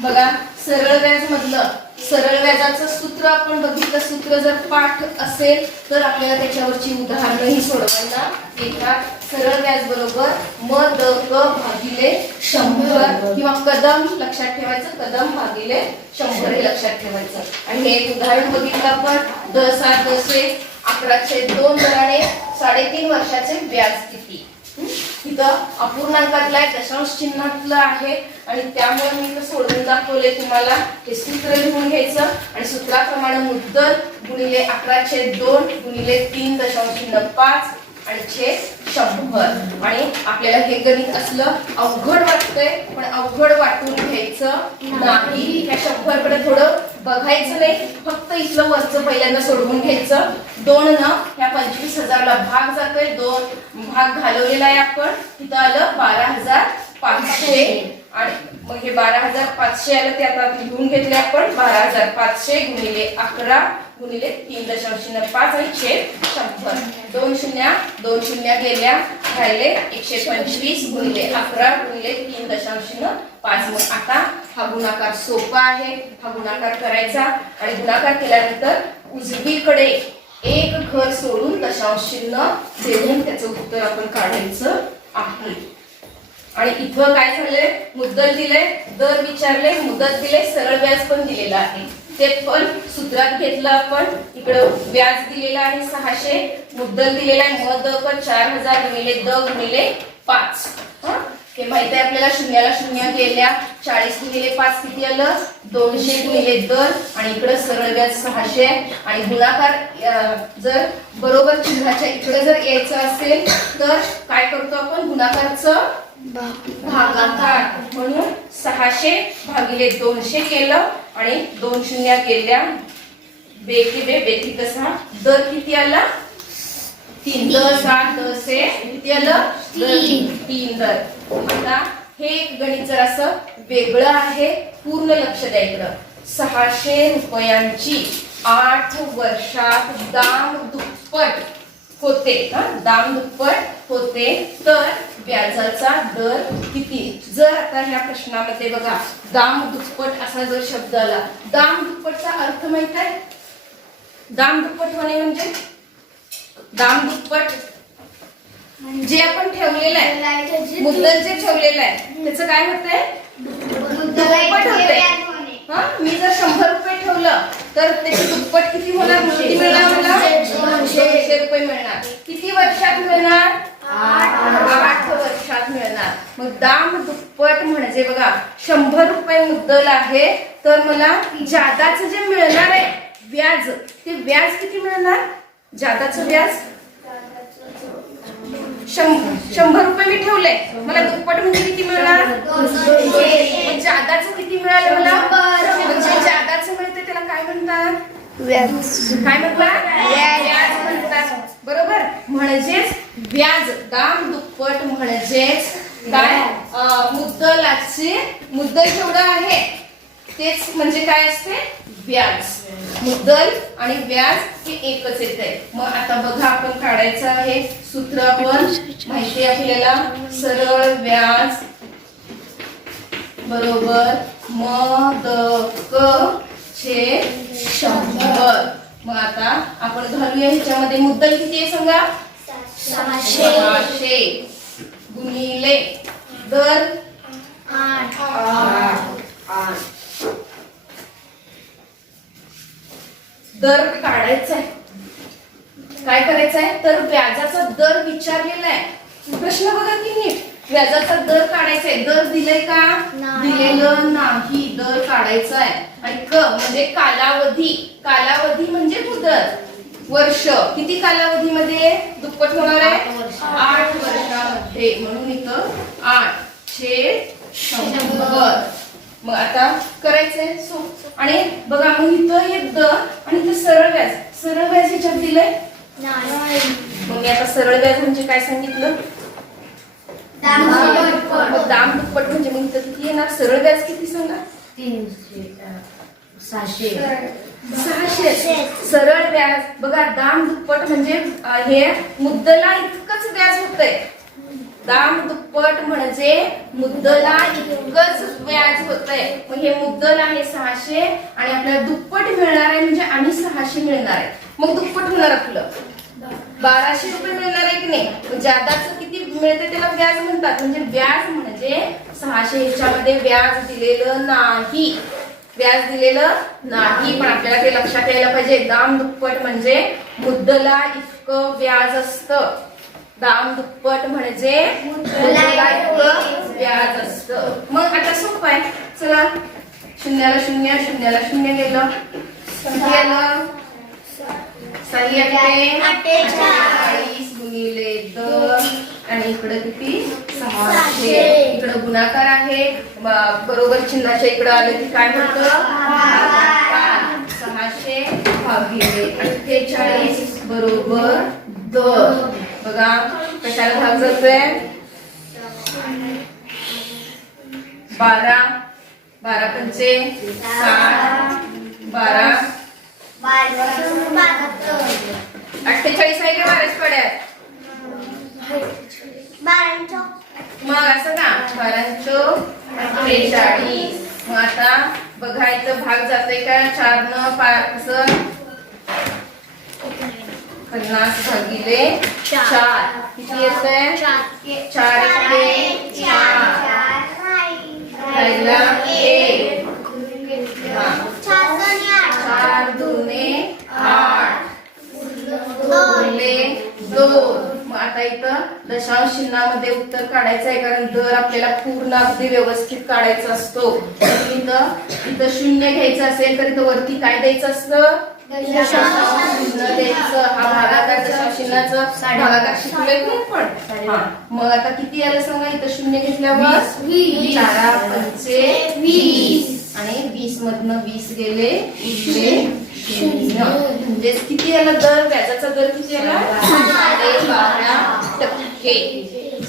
बघा सरळ व्याज मधलं सरळ व्याजाचं सूत्र आपण बघितलं सूत्र जर पाठ असेल तर आपल्याला त्याच्यावरची उदाहरणंही सोडवायला येतात. सरळ व्याज बरोबर म द क भागिले शंभर किंवा कदम लक्षात ठेवायचं कदम भागिले शंभर हे लक्षात ठेवायचं. आणि हे एक उदाहरण बघितलं आपण. द सात दसे अकराशे दोन दराने साडेतीन वर्षाचे व्याज किती? इथं अपूर्णांकातला आहे दशांश चिन्हातलं आहे. आणि त्यामुळे मी इथं सोडून दाखवले तुम्हाला हे सूत्र लिहून घ्यायचं. आणि सूत्राप्रमाणे मुद्दल गुणिले अकराशे दोन गुणिले तीन दशांश चिन्ह पाच आणि छेद शंभर. आणि आपल्याला हे गणित असलं अवघड वाटतंय पण अवघड वाटून घ्यायचं नाही. ह्या शंभरकडे थोडं बघायचं नाही फक्त इथलं वरचं पहिल्यांदा सोडवून घ्यायचं. दोन न ह्या पंचवीस हजारला भाग जातोय. दोन भाग घालवलेला आहे आपण. तिथं आलं बारा हजार पाचशे. आणि मग हे बारा हजार पाचशे आलं ते आता लिहून घेतले आपण. बारा हजार पाचशे गुणिले अकरा गुणिले तीन दशांश शून्य पाच आणि छेद शंभर. दोन शून्य दोन शून्य गेल्या राहिले एकशे पंचवीस गुणिले अकरा गुणिले तीन दशांश शून्य पाच. मग आता हा गुणाकार सोपा आहे हा गुणाकार करायचा आणि गुणाकार केल्यानंतर उजवीकडे एक घर सोडून दशांश चिन्ह देऊन त्याचं उत्तर आपण काढायचं आहे. आणि इथं काय झालंय? मुद्दल दिलंय दर विचारले मुदत दिले सरळ व्याज पण दिलेलं आहे. ते पण सूत्रात घेतलं आपण. इकडं व्याज दिलेलं आहे सहाशे मुद्दल दिलेला आहे म द पण चार हजार गुणिले द गुणिले पाच. हे माहिती आहे आपल्याला शून्याला शून्य गेल्या चाळीस गुणिले पाच किती आलं? दोनशे गुणिले दर आणि इकडं सरळ व्याज सहाशे. आणि गुणाकार जर बरोबर चिन्हाच्या इकडे जर यायचं असेल तर काय करतो आपण? गुणाकारचं भागाकार. म्हणून सहाशे भागिले दोनशे केलं. आणि दोन शून्य गेल्या. बेकी बे बेकी कसा दर किती आला? तीन दर सात दर से किती आलं दर तीन. दर आता हे एक गणित जर असं वेगळं आहे. पूर्ण लक्ष द्या इकडं. सहाशे रुपयांची आठ वर्षात दाम दुप्पट होते. हा दाम दुप्पट होते. तर व्याजाचा दर किती? जर आता ह्या प्रश्नामध्ये बघा दाम दुप्पट असा जर शब्द आला दाम दुप्पटचा अर्थ माहीत आहे? दाम दुप्पट होणे म्हणजे? दाम दुप्पट. जे आपण ठेवलेलं आहे मुद्दल जे ठेवलेलं आहे त्याचं काय होते हा? मी जर शंभर रुपये ठेवलं तर त्याची दुप्पट किती होणार? किती मिळणार मला? दोनशे. रुपये मिळणार. किती वर्षात मिळणार? आठ वर्षात मिळणार. मग दाम दुप्पट म्हणजे बघा शंभर रुपये मुद्दल आहे तर मला जादाचं जे मिळणार आहे व्याज ते व्याज किती मिळणार? जादाचं व्याज? शंभर रुपये मी ठेवले मला दुप्पट म्हणजे किती मिळणार? जादाचं किती मिळालं मला? म्हणजे जादाचं मिळते त्याला काय म्हणतात? काय म्हणतात? व्याज म्हणतात. बरोबर? म्हणजेच व्याज. दाम दुप्पट म्हणजेच काय? मुद्दलाचे मुद्दल जेवढं आहे तेच म्हणजे काय असते? व्याज. मुद्दल आणि व्याज हे एकच येत आहे मग आता बघा आपण काढायचं आहे सूत्र आपण. माहिती आपल्याला? सरळ व्याज बरोबर म द क छे शंभर. मग आता आपण घालूया ह्याच्यामध्ये. मुद्दल किती आहे सांगा? सहाशे. गुणिले. दर आठ. दर काढायचा आहे काय करायचं आहे तर व्याजाचा दर विचारलेला आहे. प्रश्न बघा की नीट. व्याजाचा दर काढायचा आहे दर दिलंय का. दिलेलं नाही. दर काढायचा आहे आणि क म्हणजे कालावधी. कालावधी म्हणजे मुदत. वर्ष. किती कालावधीमध्ये दुप्पट होणार आहे? आठ वर्ष. आठ वर्षामध्ये. म्हणून इथं आठ छेद शंभर. मग आता करायचंय. सो आणि बघा मग इथं हे द आणि इथं सरळ व्याज. सरळ व्याज ह्याच्यात दिलंय? मग मी आता सरळ व्याज म्हणजे काय सांगितलं? मग दाम दुप्पट म्हणजे मग इथं किती येणार? सरळ व्याज किती सांगा? सहाशे. सहाशे. सरळ व्याज. बघा दाम दुप्पट म्हणजे हे मुद्दला इतकंच व्याज होतंय. दाम दुप्पट म्हणजे मुद्दला इतकंच व्याज होतंय. मग हे मुद्दल आहे सहाशे आणि आपल्याला दुप्पट मिळणार आहे म्हणजे आणि सहाशे मिळणार आहे. मग दुप्पट होणार आपलं? बाराशे रुपये मिळणार आहे की नाही? मग जादाचं किती मिळते त्याला व्याज म्हणतात. म्हणजे व्याज म्हणजे सहाशे ह्याच्यामध्ये व्याज दिलेलं नाही. व्याज दिलेलं नाही. पण आपल्याला ते लक्षात यायला पाहिजे. दाम दुप्पट म्हणजे मुद्दला इतकं व्याज असतं. दाम दुप्पट म्हणजे व्याज असत मग आता सोपं आहे. चला शून्याला शून्य शून्याला शून्य गेलं अठ्ठेचाळीस गुणिले दर आणि इकडं किती? सहाशे. इकडं गुणाकार आहे. बरोबर चिन्हाच्या इकडं आलं की काय म्हणत? सहाशे भागिले अठ्ठेचाळीस बरोबर दर बघा कशाला भाग जातोय बारा बारा पंचे साठ बारा. अठ्ठेचाळीस आहे का बाराच पड्यात मग असं का बारांचो अठ्ठेचाळीस. मग आता बघायचं भाग जाते का? चार न पाच पन्नास भागिले चार. किती येतंय? चार. एके चार एक. चार दुने आठ. दोन मग आता इथं दशांश चिन्हामध्ये उत्तर काढायचं आहे कारण दर आपल्याला पूर्ण अगदी व्यवस्थित काढायचा असतो. इथं इथं शून्य घ्यायचं असेल तर इथं वरती काय द्यायचं असतं? हा भागाकार भागाकार शिकलोय की आपण मग आता किती आलं सांगा इथं शून्य घेतल्यावर वीस. चारा पंचे वीस. आणि वीस मधनं वीस गेले शून्य म्हणजेच किती आला दर व्याजाचा दर किती आला बारा टक्के